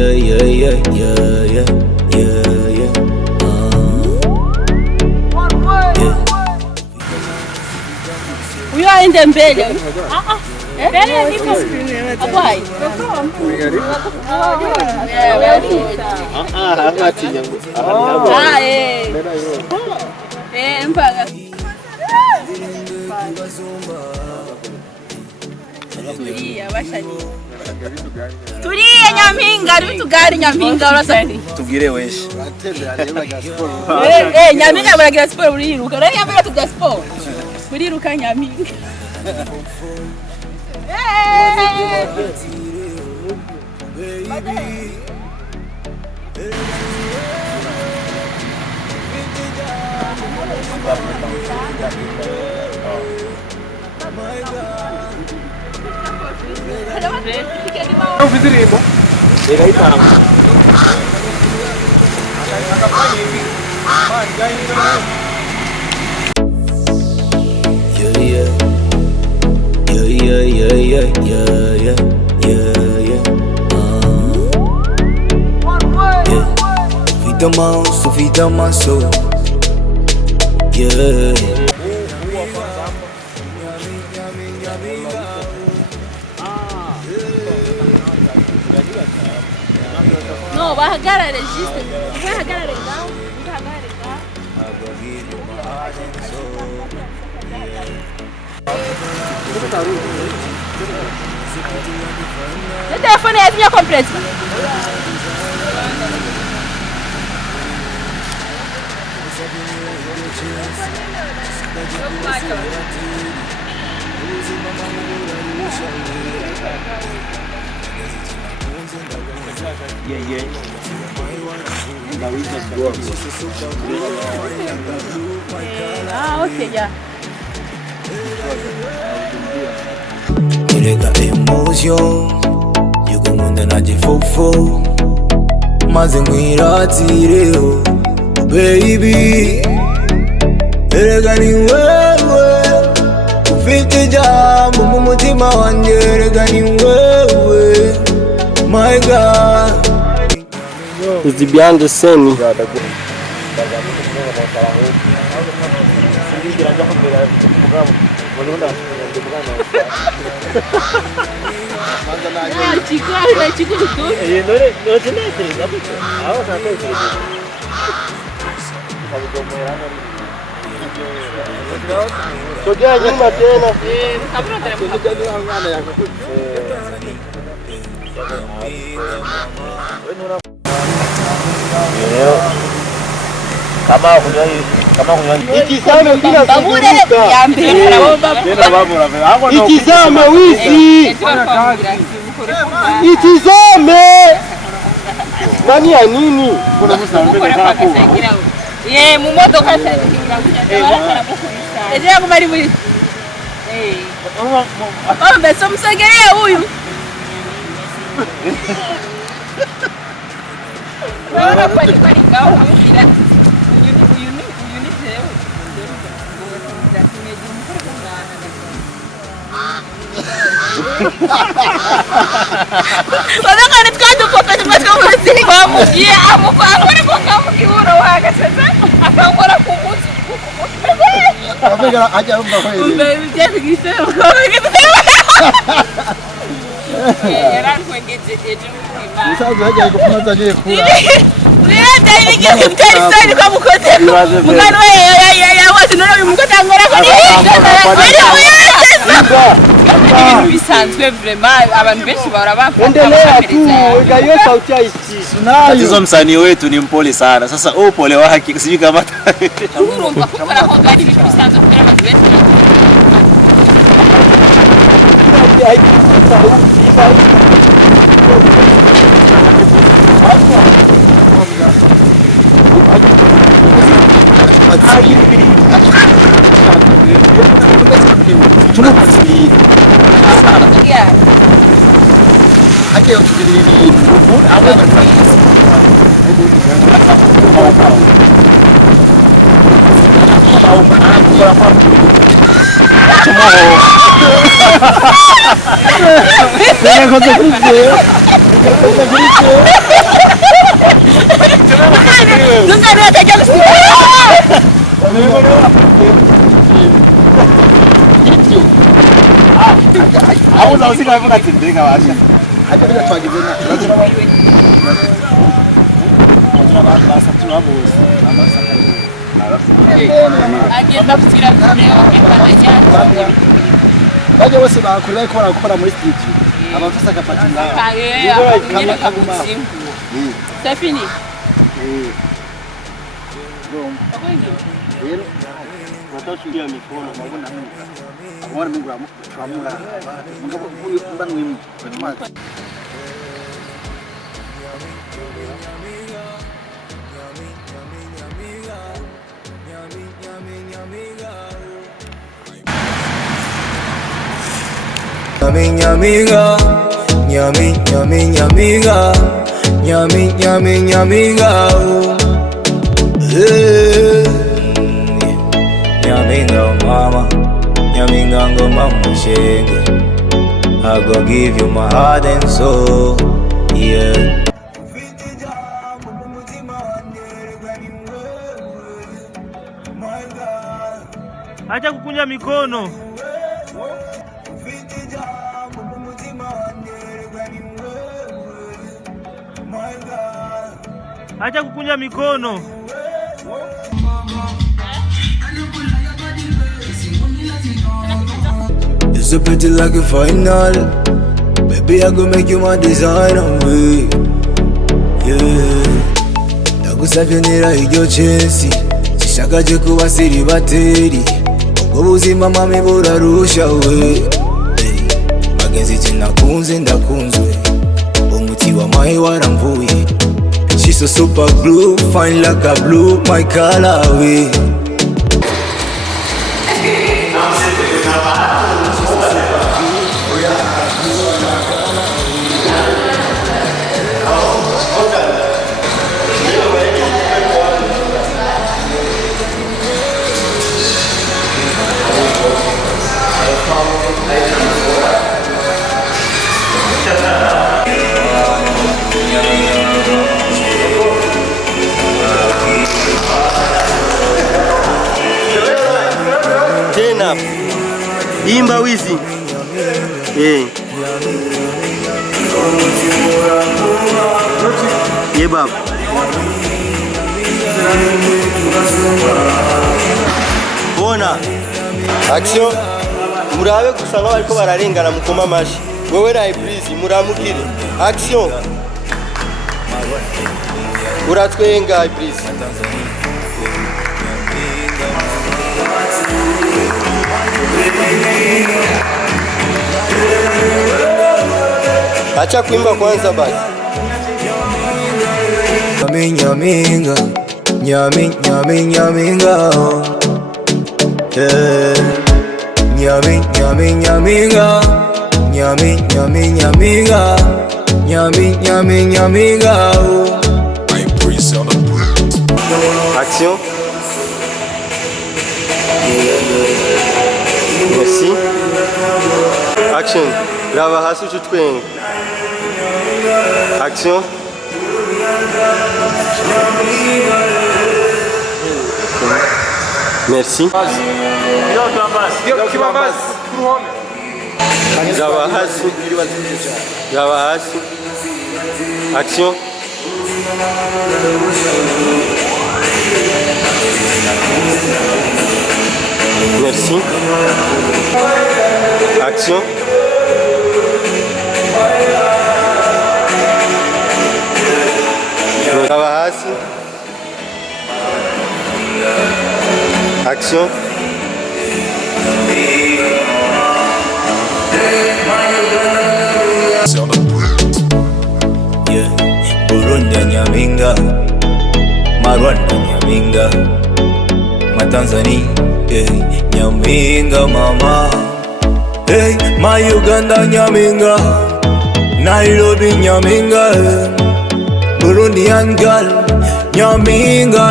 We are in the mbele. Mbele nipo. Akwai. Mpaka. Tulia Nyampinga, bitugari Nyampinga urasani. Tugire weshe. Nyampinga baragira sport buriruka. Rero Nyampinga tuga sport. Buriruka Nyampinga. Eu fiz direito. Ele aí tá. Vida manso. No, bahagarare registre. Bahagarare legal. Bahagarare legal. O telefone é minha completa. Ok, já. Nireka emotion yukumunda naje fofo maze ngwiratireo baby erega ni wewe ufite jambo mu mutima wanjye erega ni wewe my god Is behind the scene. Sogea nyuma tena. Kama ikizame bila ikizame wizi ikizame nani ya nini kuna mu modoka cyane eje kumari muri mbe somsogelea huyu Bora pode ligar o filho. Olha cara, tu pode mais como assim? Vamos dia, agora vamos que ura waga, sabe? Agora com música. Agora aja umba foi. O bebê já seguiu. Era com que de Sabe aja kufunza je kula. Nenda ile kimtalisani kwa mkote. Mugano ya watu ndio mkota ngora kwa nini? Bisanzwe vraiment abantu benshi barabafata. Endelea tu, ikayo sauti ya Tatizo msanii wetu ni mpole sana. Sasa upole wake sijui kama urumva kukora ho gari ibintu bisanzwe kubera abantu benshi. 내가 건져 그릴게. 눈가리가 대결했어. 아무 나올 생각할 것 같은데 내가 맞아. 아저리가 좋아하기 전에. Baje bose bakora ko barakora muri stage. Abafisa kapati ngaho. C'est fini. Watashukia mikono mabona Mungu. Mwana Mungu amwamura. Mungu huyu mbangwe kwa Nyampinga, Nyampinga, Nyampinga, Nyampinga mama, Nyampinga ngoma mushenge. I go give you my heart and soul, yeah. Acha kukunja mikono. Acha kukunja mikono. It's so pretty like a final. Baby, I go make you my designer, way. Yeah. Ndagusavyonera iryo chesi. Sishakaje kuba siri bateri. Ubwo buzima mami burarusha we. Magenzi cinakunze ndakunzwe. Umuti wa mahe waramvuye. She's so super blue, fine like a blue, my color way. Tena imba wizi ye baba bona action murabe gusa ngo bariko bararengana mukoma amashi wewe na Ibrise muramukire action uratwenga Ibrise acha kuimba kwanza basi. Nyampinga, Nyampinga, yeah. Nyampinga, Nyampinga. Action. Merci. Action. Grava hasi uchutwenga. Action. Merci. Grava hasi. Grava hasi. Action. Merci. Action. Grava hasi. Action. Yeah, Burundi Nyampinga, Rwanda Nyampinga, Tanzania, yeah, Nyampinga mama, hey, my Uganda Nyampinga, Nairobi Nyampinga, Burundian girl Nyampinga,